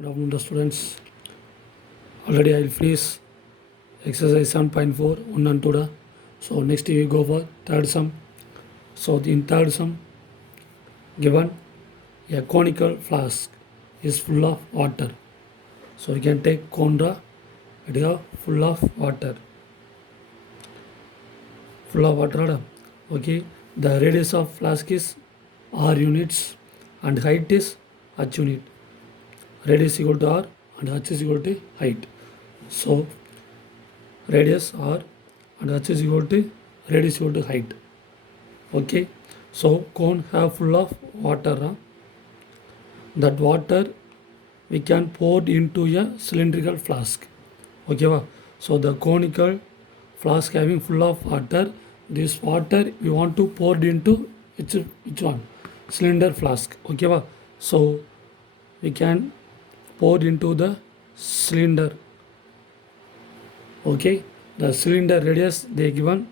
Good afternoon, students. Already I will finish exercise 7.4 1 and 2. So next we go for third sum. So in third sum, given a conical flask is full of water. So we can take conra, it is full of water. Full of water. Okay. The radius of flask is r units and height is h unit. Radius equal to r and h is equal to height. So radius r and h is equal to radius equal to height. Okay. So cone have full of water. That water we can pour into a cylindrical flask. Okay. So the conical flask having full of water. This water we want to pour into which one? Cylinder flask. Okay. So we can pour into the cylinder. Okay. The cylinder radius they given.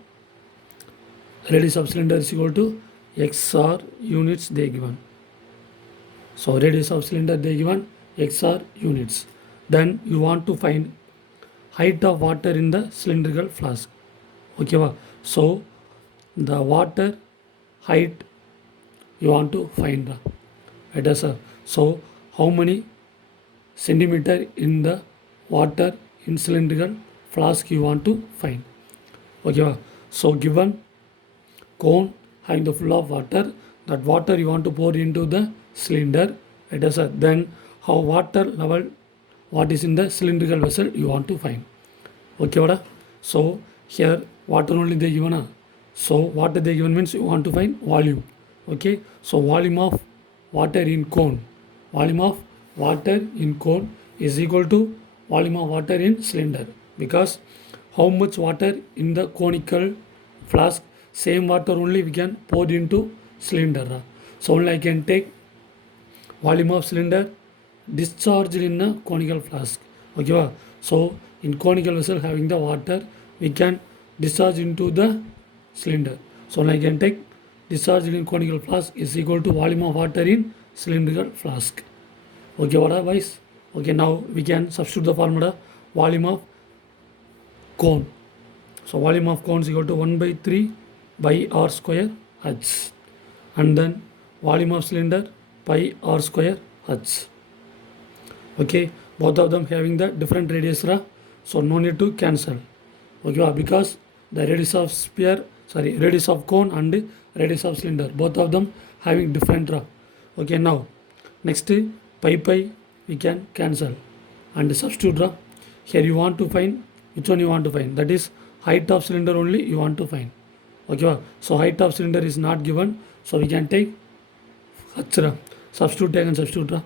Radius of cylinder is equal to xr units they given. So radius of cylinder they given xr units. Then you want to find height of water in the cylindrical flask. Okay. So the water height you want to find. Right, sir. So how many centimeter in the water in cylindrical flask you want to find. Okay. So given cone having the full of water, that water you want to pour into the cylinder. Right, sir. Then how water level, what is in the cylindrical vessel you want to find. Okay. So here water only they given. So water they given means you want to find volume. Okay. So volume of water in cone. Volume of water in cone is equal to volume of water in cylinder, because how much water in the conical flask, same water only we can pour into cylinder. So only I can take volume of cylinder discharged in a conical flask. Okay. So in conical vessel having the water we can discharge into the cylinder. So only I can take discharged in conical flask is equal to volume of water in cylindrical flask. Okay, what are boys? Okay, now we can substitute the formula volume of cone. So volume of cone is equal to 1 by 3 by r square h, and then volume of cylinder by r square h. Okay, both of them having the different radius, so no need to cancel. Okay, because the radius of sphere, radius of cone and radius of cylinder, both of them having different. Okay, now next pi we can cancel and substitute. Here you want to find which one you want to find, that is height of cylinder only you want to find. Okay, so height of cylinder is not given, so we can take h. Substitute, take and substitute.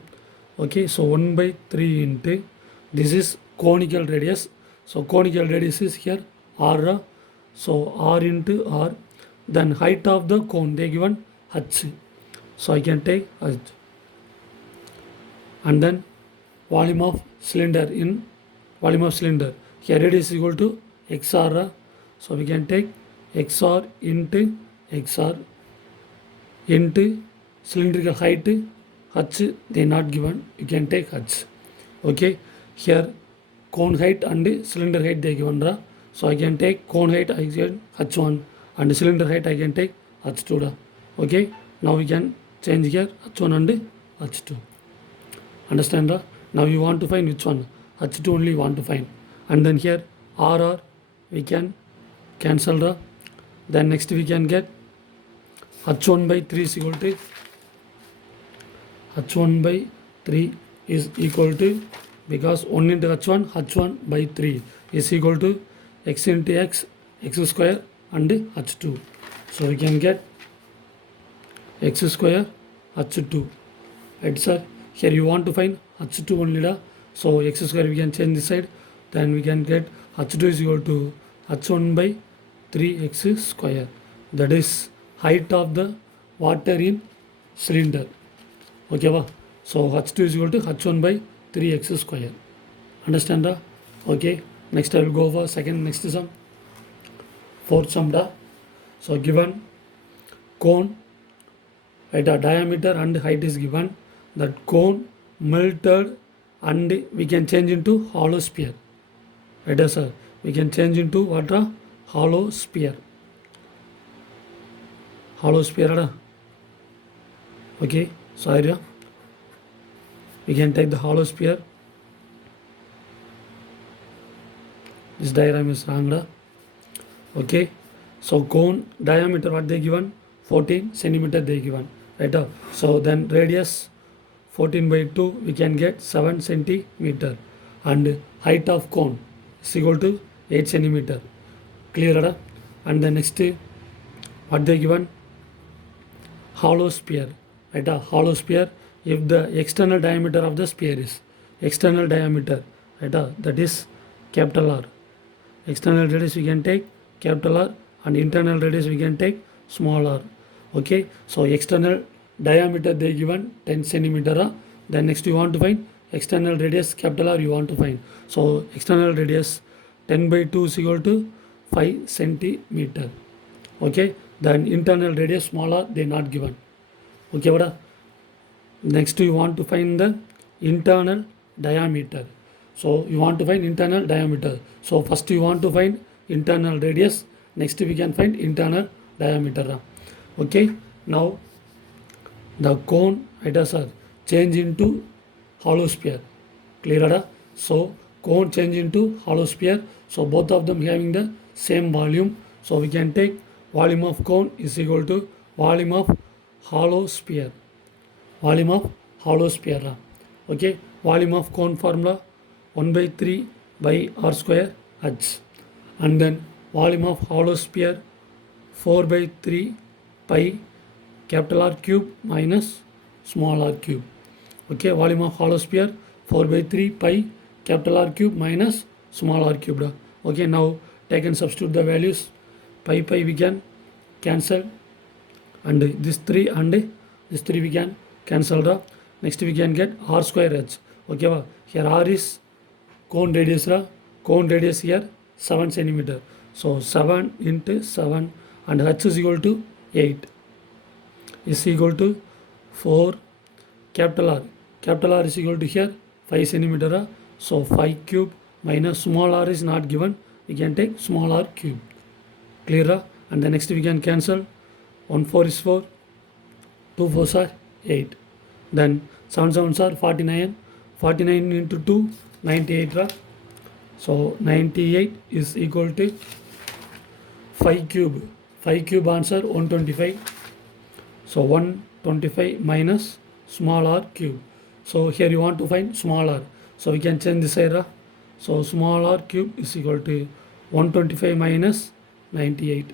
Okay, so 1 by 3 into this is conical radius. So conical radius is here r. So r into r. Then height of the cone they given h. So I can take h. And then volume of cylinder in volume of cylinder, here radius is equal to xr. So we can take xr into cylindrical height h they not given, you can take h. Okay, here cone height and cylinder height they given. So I can take cone height I get h1 and cylinder height I can take h2. Okay, now we can change here h1 and h2. Understand? Now you want to find which one? h2 only you want to find. And then here r we can cancel. Then next we can get h1 by 3 is equal to h1 by 3 is equal to, because 1 into h1 by 3 is equal to x into x square and h2. So we can get x square h2. Right, sir? Here you want to find h2 only. So x square we can change this side. Then we can get h2 is equal to h1 by 3x square. That is height of the water in cylinder. Okay. So h2 is equal to h1 by 3x square. Understand? Okay. Next I will go for second next sum. Fourth sum. So given cone, right, diameter and height is given. That cone melted and we can change into hollow sphere. Right, sir? We can change into what? Hollow sphere. Hollow sphere. Okay, sorry. We can take the hollow sphere. This diagram is wrong. Okay, so cone diameter what they given? 14 centimeter they given. Right. So then radius 14 by 2 we can get 7 centimeter, and height of cone is equal to 8 centimeter. Clear? And the next what they given? Hollow sphere. Right? Hollow sphere, if the external diameter of the sphere is external diameter, right? That is capital R. External radius we can take capital R, and internal radius we can take small r. Okay, so external diameter they given 10 centimeter. Then next you want to find external radius capital R you want to find. So external radius 10 by 2 is equal to 5 centimeter. Okay, then internal radius small r they not given. Okay, what? Next you want to find the internal diameter. So you want to find internal diameter. So first you want to find internal radius, next we can find internal diameter. Okay, now the cone, right, sir, change into hollow sphere. Clear? So cone change into hollow sphere. So both of them having the same volume. So we can take volume of cone is equal to volume of hollow sphere. Volume of hollow sphere. Okay, volume of cone formula 1 by 3 by r square h, and then volume of hollow sphere 4 by 3 pi capital R cube minus small r cube. Okay, volume of hollow sphere 4 by 3 pi capital R cube minus small r cube. Okay, now take and substitute the values. Pi we can cancel, and this 3 and this 3 we can cancel. Next we can get r square h. Okay, here r is cone radius. Cone radius here 7 centimeter. So 7 into 7, and h is equal to 8 is equal to 4 capital R. Capital R is equal to here 5 centimeter. So 5 cube minus small r is not given. We can take small r cube. Clear? And the next we can cancel. 1 4 is 4. 2 4s are 8. Then 7 7s are 49. 49 into 2, 98. So 98 is equal to 5 cube. 5 cube answer 125. So 125 minus small r cube. So here you want to find small r. So we can change this here. So small r cube is equal to 125 minus 98.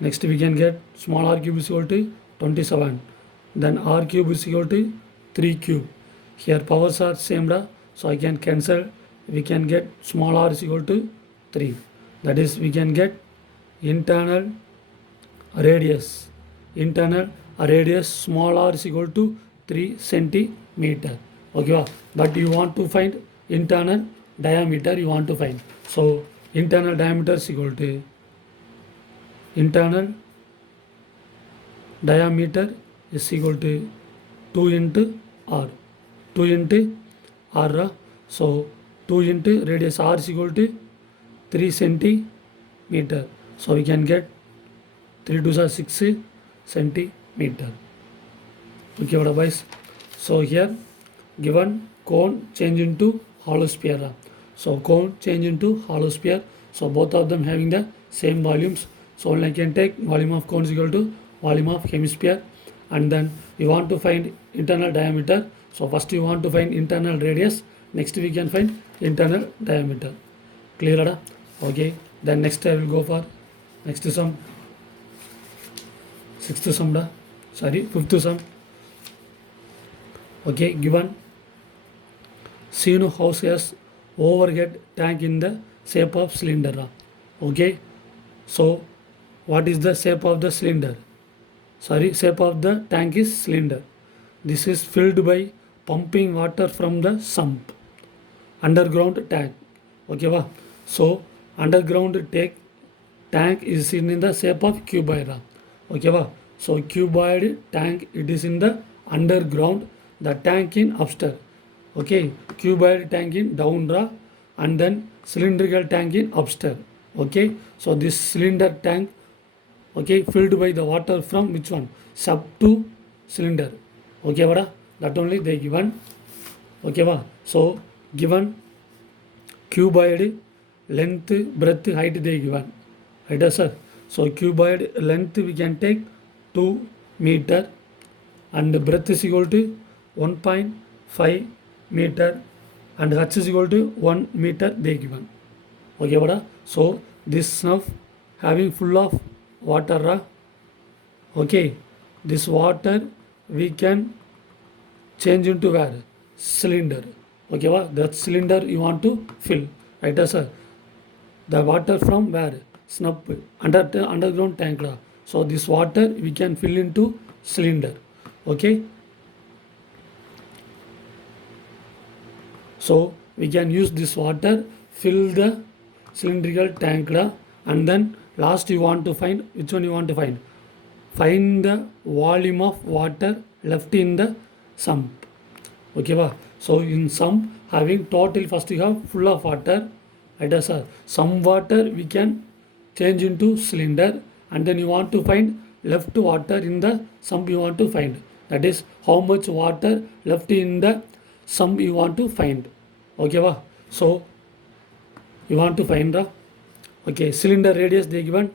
Next we can get small r cube is equal to 27. Then r cube is equal to 3 cube. Here powers are same. So I can cancel. We can get small r is equal to 3. That is, we can get internal radius. Internal radius small r is equal to 3 centimeter. Okay, but you want to find internal diameter you want to find. So internal diameter is equal to internal diameter is equal to 2 into r. 2 into r. So 2 into radius r is equal to 3 centimeter. So we can get 3 2s are 6 centimeter. Okay, what boys? So here given cone change into hollow sphere. So cone change into hollow sphere. So both of them having the same volumes. So only I can take volume of cone is equal to volume of hemisphere, and then you want to find internal diameter. So first you want to find internal radius. Next we can find internal diameter. Clear? Okay. Then next I will go for next sum. Sixth sum. Fifth sum. Okay. Given Sino house has overhead tank in the shape of cylinder. Okay. So what is the shape of the cylinder? Shape of the tank is cylinder. This is filled by pumping water from the sump. Underground tank. Okay, so underground tank is in the shape of cuboid. Okay, so cuboid tank, it is in the underground. The tank in upstairs. Okay, cuboid tank in down ra, and then cylindrical tank in upstairs. Okay, so this cylinder tank, okay, filled by the water from which one, sub to cylinder. Okay vada, that only they given. Okay va, so given cuboid length, breadth, height they given, right sir. So cuboid length we can take 2 meter, and breadth is equal to 1.5 meter, and h is equal to 1 meter they given. Okay vada, so this snuff having full of water ra. Okay, this water we can change into where, cylinder. Okay va, that cylinder you want to fill, right sir. The water from where, snuff, underground tank ra. So this water we can fill into cylinder. Okay, so we can use this water, fill the cylindrical tank ra, and then last you want to find, which one you want to find the volume of water left in the sump. Okay va, so in sump having total, first you have full of water, right sir. Some water we can change into cylinder, and then you want to find left water in the sump you want to find, that is how much water left in the sump you want to find. Okay va, so you want to find the, okay, cylinder radius they given.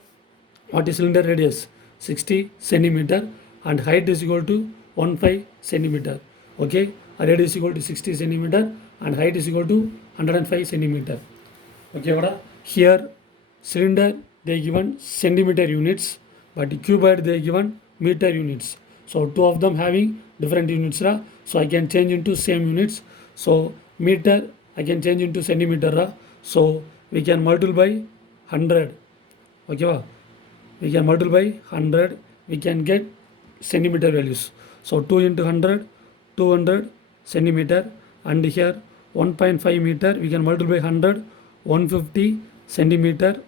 What is cylinder radius, 60 centimeter, and height is equal to 15 centimeter. Okay, radius is equal to 60 centimeter, and height is equal to 105 centimeter. Okay vada, here cylinder they given centimeter units, but cuboid they given meter units. So two of them having different units ra, so I can change into same units. So meter I can change into centimeter ra, so we can multiply by 100. Okay va, we can multiply by 100, we can get centimeter values. So 2 into 100, 200 centimeter, and here 1.5 meter, we can multiply by 100, 150 centimeter,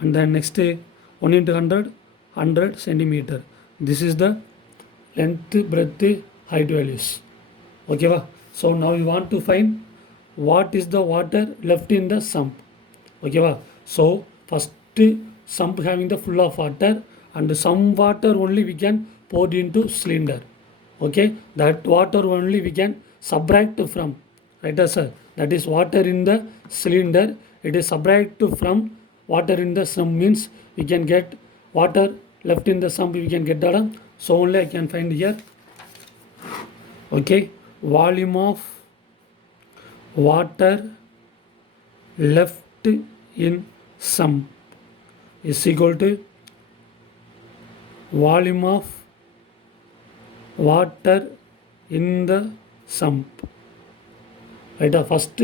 and then next 1 into 100, 100 centimeter. This is the length, breadth, height values. Okay va, so now you want to find what is the water left in the sump. Okay va, so first sump having the full of water, and some water only we can pour into cylinder. Okay, that water only we can subtract from, right sir. That is water in the cylinder, it is subtract from water in the sump, means we can get water left in the sump, we can get that. So only I can find here. Okay, volume of water left in sump is equal to volume of water in the sump. Right, first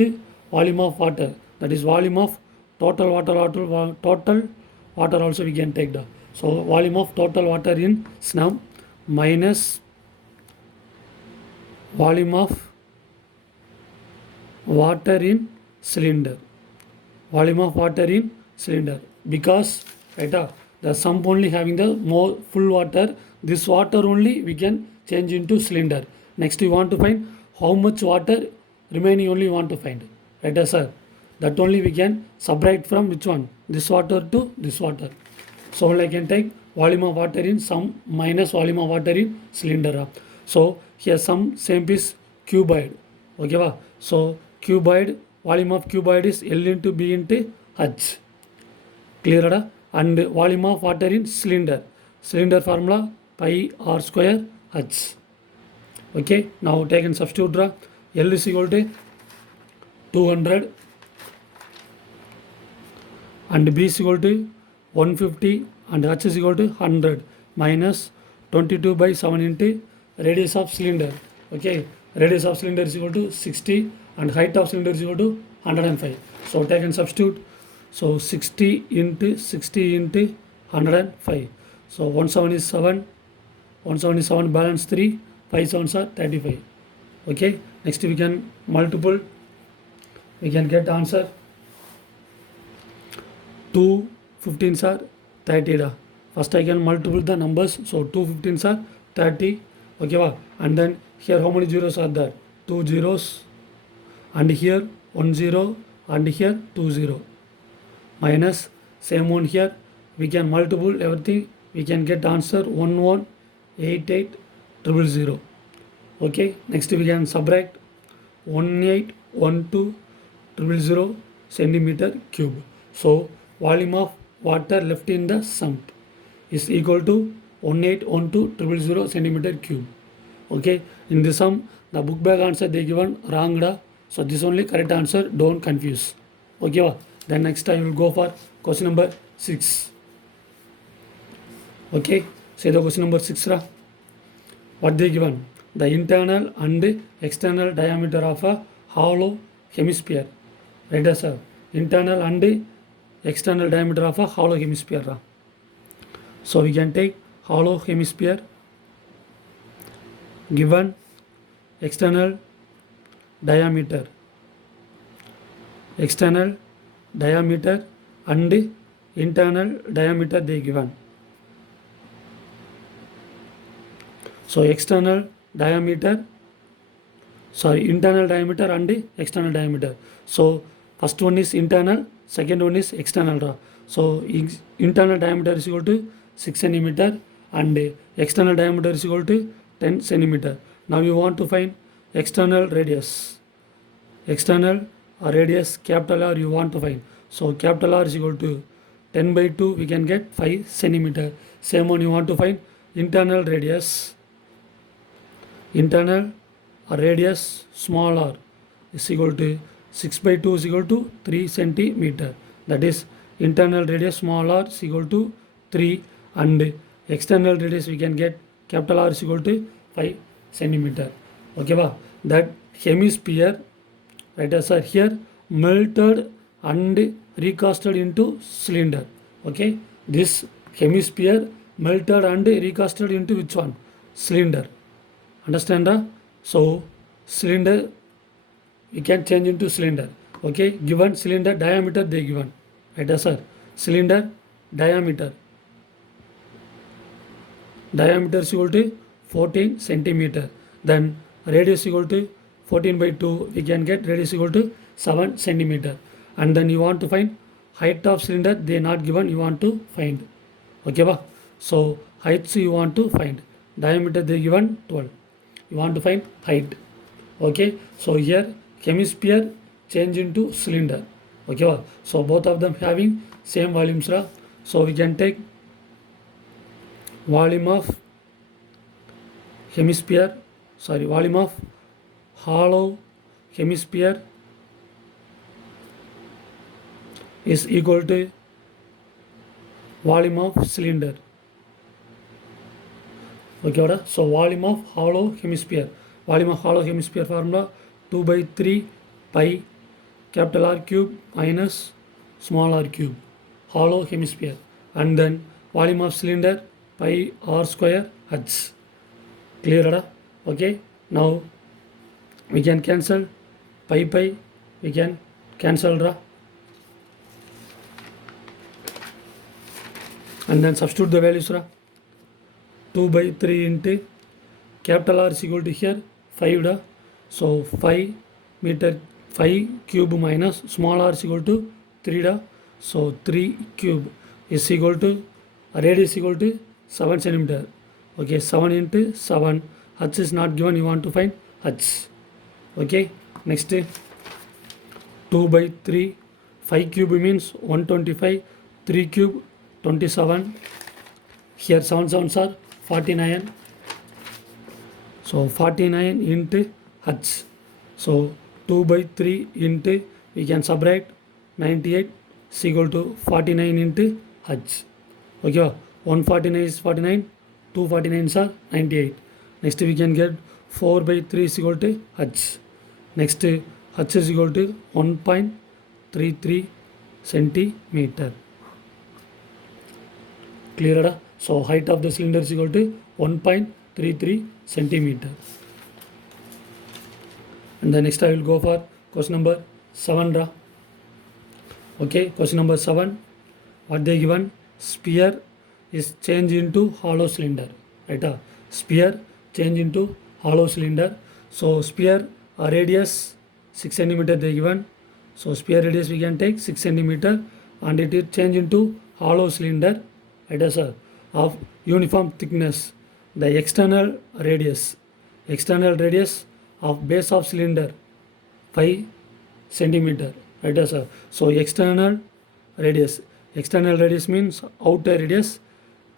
volume of water, that is volume of total water also we can take the. So volume of total water in sump minus volume of water in cylinder, volume of water in cylinder, because right, the sump only having the more full water, this water only we can change into cylinder. Next we want to find how much water remaining only we want to find, right sir. That only we can subtract from which one, this water to this water. So only I can take volume of water in sump minus volume of water in cylinder. So here sum same is cuboid. Okay va, so cuboid, volume of cuboid is L into B into H. Clear ada? And volume of water in cylinder, cylinder formula pi r square H. Okay, now take and substitute draw. L is equal to 200, and B is equal to 150, and H is equal to 100, minus 22 by 7 into radius of cylinder. Okay, radius of cylinder is equal to 60, and height of cylinder is equal to 105. So take and substitute. So 60 into 105. So 1 7 is 7, 1 7 is 7, balance 3, 5 7s are 35. Okay, next we can multiple, we can get answer 2 15s are 30 da. First I can multiple the numbers, so 2 15s are 30. Okay va, and then here how many zeros are there, 2 zeros, and here 1 0 and here 2 0 minus same one here. We can multiple everything, we can get answer 1 1 8 8 0 0. Okay, next we can subtract 1 8 1 2 0 0 centimeter cube. So volume of water left in the sump is equal to 1812 0 0 centimeter cube. Okay, in this sum the book bag answer they given wrong da. So this only correct answer, don't confuse. Okay va? Then next I will go for question number 6. Okay, say the question number 6 ra. What they given? The internal and external diameter of a hollow hemisphere. Right as a internal and external diameter of a hollow hemisphere ra. So we can take hollow hemisphere given external diameter and internal diameter they given. So internal diameter and external diameter. So first one is internal, second one is external ra. So internal diameter is equal to 6 centimeter and external diameter is equal to 10 centimeter. Now you want to find external radius capital R you want to find. So capital R is equal to 10 by 2, we can get 5 centimeter. Same one you want to find internal radius small r is equal to 6 by 2 is equal to 3 centimeter. That is internal radius small r is equal to 3 and external radius we can get capital R is equal to 5 centimeter. Okay ba? That hemisphere, right as are here, melted and recasted into cylinder. Okay, this hemisphere melted and recasted into which one? Cylinder. Understand that? So cylinder we can change into cylinder. Okay, given cylinder diameter they given, right as sir, cylinder diameter is equal to 14 centimeter. Then radius equal to 14 by 2, we can get radius equal to 7 centimeter. And then you want to find height of cylinder, they not given, you want to find. Okay ba? So heights you want to find, diameter they given 12, you want to find height. Okay, so here hemisphere change into cylinder. Okay ba? So both of them having same volumes ra. So we can take volume of hollow hemisphere is equal to volume of cylinder. Okay, so volume of hollow hemisphere formula 2 by 3 pi capital R cube minus small r cube, hollow hemisphere, and then volume of cylinder pi r square h. Clear? Okay, now we can cancel pi, we can cancel ra, and then substitute the values ra. 2 by 3 into capital R is equal to here 5 da. So 5 cube minus small r is equal to 3 da. So 3 cube is equal to radius equal to 7 centimeter. Okay, 7 into 7, h is not given, you want to find h. Okay, next 2 by 3, 5 cube means 125, 3 cube 27, here 7 7s are 49, so 49 into h. So 2 by 3 into, we can subtract 98 is equal to 49 into h. Okay, 149 is 49, 2 49s are 98. Next we can get 4 by 3 is equal to h. Next h is equal to 1.33 centimeter. Clear? So height of the cylinder is equal to 1.33 centimeter. And the next I will go for question number 7. Okay, question number 7. What they given? Sphere is changed into hollow cylinder. Right? Sphere change into hollow cylinder. So sphere radius 6 centimeter they given. So sphere radius we can take 6 centimeter, and it is changed into hollow cylinder, right, sir, of uniform thickness. The external radius of base of cylinder 5 centimeter, right, sir. So external radius means outer radius,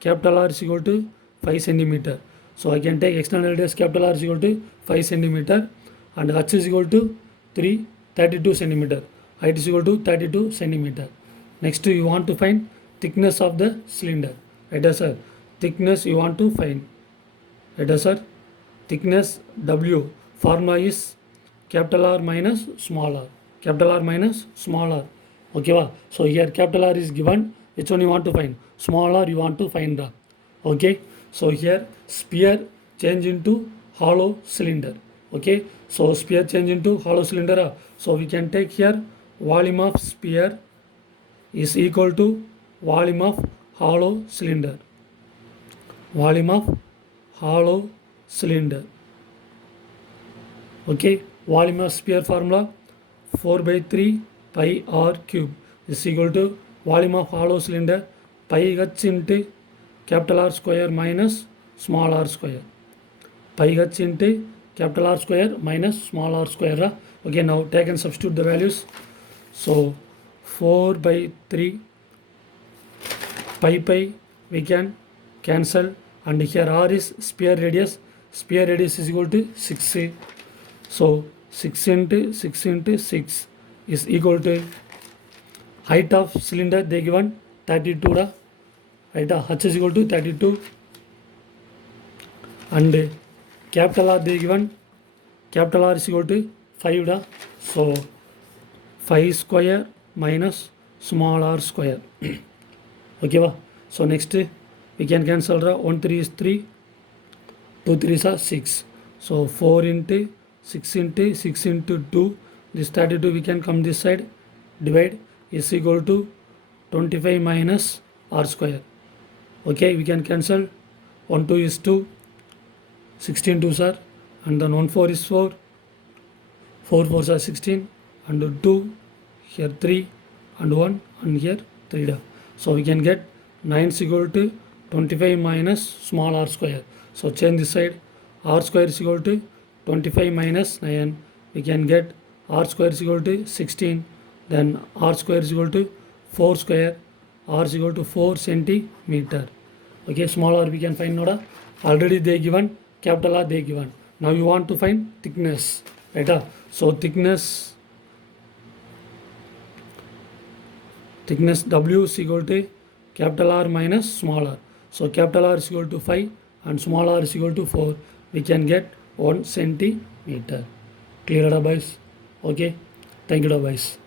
capital R is equal to 5 centimeter. So I can take external radius capital R is equal to 5 centimeter, and h is equal to 32 centimeter. Height is equal to 32 centimeter. Next you want to find thickness of the cylinder, right, sir. Thickness you want to find, right, sir. Thickness W formula is capital R minus small r. Capital R minus small r. Okay, va? So here capital R is given. Which one you want to find? Small r you want to find the. Okay. So here sphere change into hollow cylinder. Okay. So sphere change into hollow cylinder. So we can take here volume of sphere is equal to volume of hollow cylinder. Volume of hollow cylinder. Okay. Volume of sphere formula 4/3 pi r cube is equal to volume of hollow cylinder pi h into capital R square minus small r square. Pi h into capital R square minus small r square. Okay, now take and substitute the values. So 4/3 pi we can cancel, and here r is sphere radius. Sphere radius is equal to 6. So 6 into 6 is equal to height of cylinder they given 32 da, right? H is equal to 32, and capital R they given, capital R is equal to 5 da. So 5 square minus small r square. Okay, va? So next we can cancel 1 3 is 3, 2 3 is 6. So 4 into 6 into 6 into 2, this 32 we can come this side, divide, is equal to 25 minus r square. Okay, we can cancel 1 2 is 2, 16 2s are, and then 1 4 is 4, 4 4s are 16, and 2 here 3, and 1, and here 3 da. So we can get 9 is equal to 25 minus small r square. So change this side, r square is equal to 25 minus 9, we can get r square is equal to 16, then r square is equal to 4 square, r is equal to 4 centimeter. Okay, small r we can find noda. Already they given, capital R they given. Now you want to find thickness, right? So thickness W is equal to capital R minus small r. So capital R is equal to 5 and small r is equal to 4. We can get 1 centimeter. Clear, boys? Okay. Thank you, boys.